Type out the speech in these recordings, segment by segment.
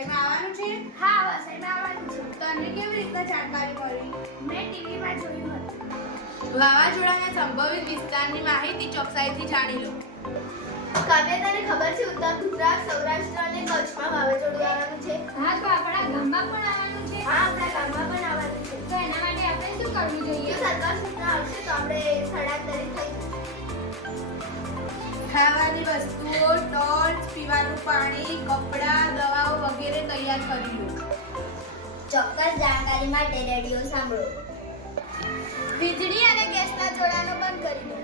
વસઈમાં આવવાનું છે? તને કેવી રીતના જાણકારી મળી? મેં ટીવીમાં જોયું હતું. વાવાઝોડાના સંભવિત વિસ્તારની માહિતી ચોકસાઈથી જાણી લો. કાવ્ય તને ખબર છે ઉત્તર ગુજરાત સૌરાષ્ટ્ર અને કચ્છમાં વાવાઝોડું આવવાનું છે? હા તો આપણા ગામમાં પણ આવવાનું છે? હા આપણા ગામમાં પણ આવવાનું છે. તો એના માટે આપણે શું કરવું જોઈએ? સરકાર સૂચના આવશે તો આપણે સ્થળાંતરિત થઈ ખાવાની વસ્તુઓ ટોર્ચ પીવાનું પાણી વગેરે તૈયાર કરી લો ચોક્કસ જાણકારી માટે રેડિયો સાંભળો. વીજળી અને ગેસના જોડાણો બંધ કરી દો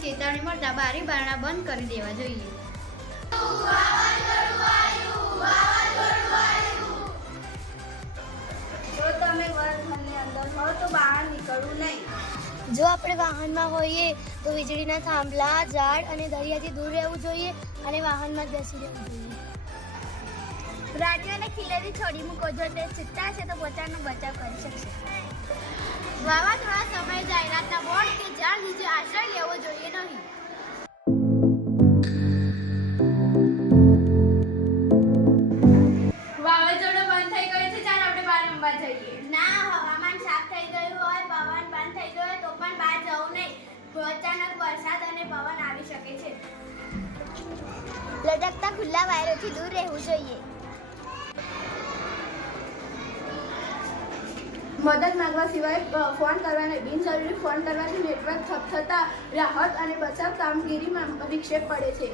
વાવાઝોડાની ચેતવણી મળતા બારી બારણા બંધ કરી દેવા જોઈએ. જો તમે વર્ગખંડની અંદર હો તો બહાર નીકળવું નહીં. જો આપણે વાહનમાં હોઈએ તો વીજળીના થાંભલા ઝાડ અને દરિયાથી દૂર રહેવું જોઈએ અને વાહનમાં જ બેસી રહેવું જોઈએ. રાડીઓને ખીલેથી છોડી મૂકો. જો તે ચિત્તા છે તો પોતાનો બચાવ કરી શકશે. વાવાઝોડા સમયે જાહેરાતના બોર્ડ કે ઝાડ નીચે આશ્રય લેવો જોઈએ નહીં. વાવાઝોડું બંધ થઈ ગયું છે ચાલ આપણે બહાર રમવા જઈએ. ના હવામાન સાફ થઈ ગયું હોય પવન બંધ થઈ ગયો હોય તો પણ બહાર જવું નહીં. અચાનક વરસાદ અને પવન આવી શકે છે. લટકતા ખુલ્લા વાયરોથી દૂર રહેવું જોઈએ. મદદ માંગવા સિવાય ફોન કરવાને, બિનજરૂરી ફોન કરવાથી નેટવર્ક ઠપ થતા રાહત અને બચાવ કામગીરીમાં વિક્ષેપ પડે છે.